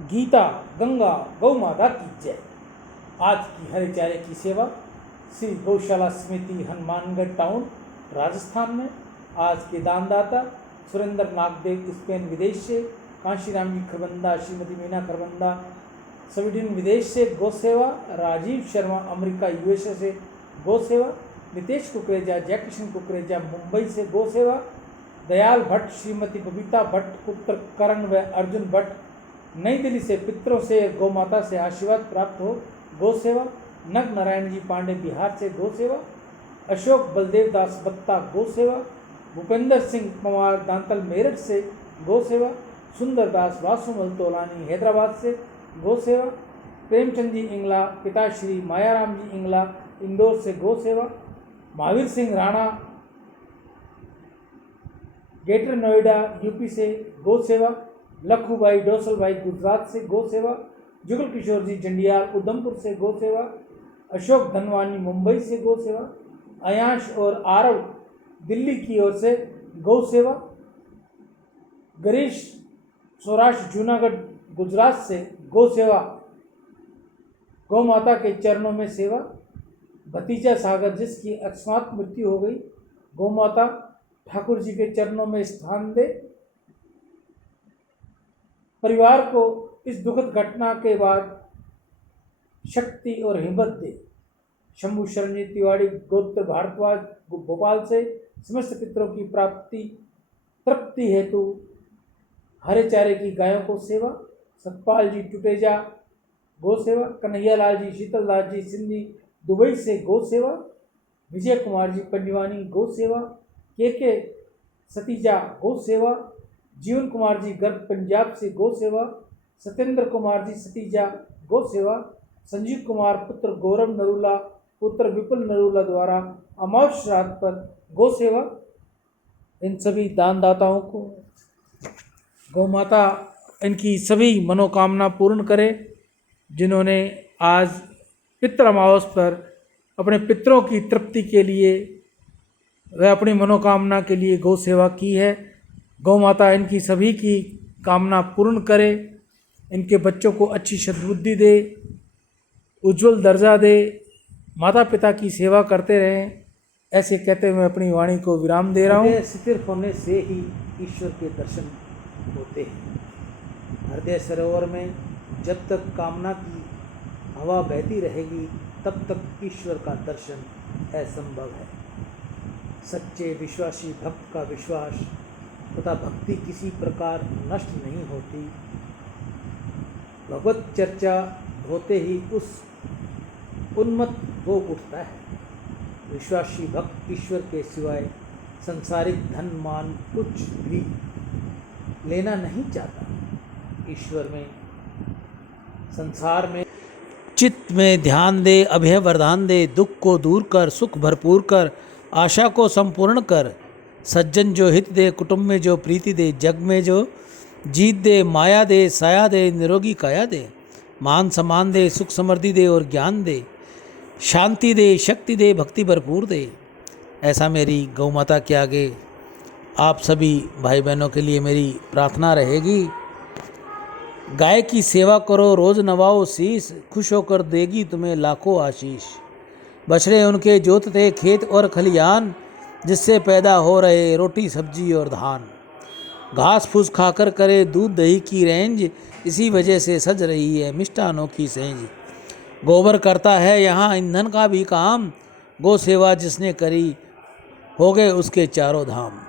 गीता गंगा गौ माता की जय। आज की हरे चारे की सेवा श्री गौशाला समिति हनुमानगढ़ टाउन राजस्थान में। आज के दानदाता सुरेंद्र नागदेव स्पेन विदेश से, कांशीराम जी खरबंदा, श्रीमती मीना खरबंदा स्वीडन विदेश से गौ सेवा, राजीव शर्मा अमेरिका यूएसए से गौ सेवा, नितेश कुकरेजा जयकिशन कुकरेजा मुंबई से गौ सेवा, दयाल भट्ट श्रीमती बबीता भट्ट पुत्र करण व अर्जुन भट्ट नई दिल्ली से पितरों से गौ माता से आशीर्वाद प्राप्त हो गौ सेवा, नग नारायण जी पांडे बिहार से गौ सेवा, अशोक बलदेव दास बत्ता गौ सेवा, भूपेंद्र सिंह पवार दांतल मेरठ से गौ सेवा, सुंदर दास वासुमल तोलानी हैदराबाद से गौ सेवा, प्रेमचंद जी इंगला पिताश्री मायाराम जी इंगला इंदौर से गौ सेवा, महावीर सिंह राणा ग्रेटर नोएडा यूपी से गौ सेवा, लखूभाई डोसल भाई गुजरात से गौ सेवा, जुगल किशोर जी जंडियाल उधमपुर से गौ सेवा, अशोक धनवानी मुंबई से गौ सेवा, अयांश और आरव दिल्ली की ओर से गौ सेवा, गिरीश सौराष्ट्र जूनागढ़ गुजरात से गौ सेवा, गौ माता के चरणों में सेवा, भतीजा सागर जिसकी अकस्मात मृत्यु हो गई, गौ माता ठाकुर जी के चरणों में स्थान दे, परिवार को इस दुखद घटना के बाद शक्ति और हिम्मत दे। शंभू शरण जी तिवारी गोत्र भारद्वाज भोपाल से समस्त पितरों की प्राप्ति तृप्ति हेतु हरे चारे की गायों को सेवा, सतपाल जी टुटेजा गौ सेवा, कन्हैया लाल जी शीतल दास जी सिंधी दुबई से गौ सेवा, विजय कुमार जी पंजवानी गौ सेवा, के सतीजा गौ सेवा, जीवन कुमार जी गर्ग पंजाब से गौ सेवा, सत्येंद्र कुमार जी सतीजा गौ सेवा, संजीव कुमार पुत्र गौरव नरूला पुत्र विपुल नरूला द्वारा अमावस श्राद्ध पर गौ सेवा। इन सभी दानदाताओं को गौ माता इनकी सभी मनोकामना पूर्ण करे, जिन्होंने आज पितृ अमावस पर अपने पितरों की तृप्ति के लिए वह अपनी मनोकामना के लिए गौ सेवा की है। गौ माता इनकी सभी की कामना पूर्ण करे, इनके बच्चों को अच्छी सद्बुद्धि दे, उज्जवल दर्जा दे, माता पिता की सेवा करते रहें। ऐसे कहते हुए अपनी वाणी को विराम दे रहा हूँ। हृदय स्थिर होने से ही ईश्वर के दर्शन होते हैं। हृदय सरोवर में जब तक कामना की हवा बहती रहेगी तब तक ईश्वर का दर्शन असंभव है। सच्चे विश्वासी भक्त का विश्वास तथा भक्ति किसी प्रकार नष्ट नहीं होती। भगवत चर्चा होते ही उस उन्मत्त हो उठता है। विश्वासी भक्त ईश्वर के सिवाय संसारिक धन मान कुछ भी लेना नहीं चाहता। ईश्वर में, संसार में चित्त में ध्यान दे, अभय वरदान दे, दुख को दूर कर, सुख भरपूर कर, आशा को संपूर्ण कर, सज्जन जो हित दे, कुटुंब में जो प्रीति दे, जग में जो जीत दे, माया दे, साया दे, निरोगी काया दे, मान सम्मान दे, सुख समृद्धि दे और ज्ञान दे, शांति दे, शक्ति दे, भक्ति भरपूर दे। ऐसा मेरी गौ माता के आगे आप सभी भाई बहनों के लिए मेरी प्रार्थना रहेगी। गाय की सेवा करो, रोज़ नवाओ शीश, खुश होकर देगी तुम्हें लाखों आशीष। बछड़े उनके जोतते खेत और खलियान, जिससे पैदा हो रहे रोटी सब्जी और धान। घास फूस खाकर करे दूध दही की रेंज, इसी वजह से सज रही है मिष्टानों की सेंज। गोबर करता है यहाँ ईंधन का भी काम, गौ सेवा जिसने करी हो गए उसके चारों धाम।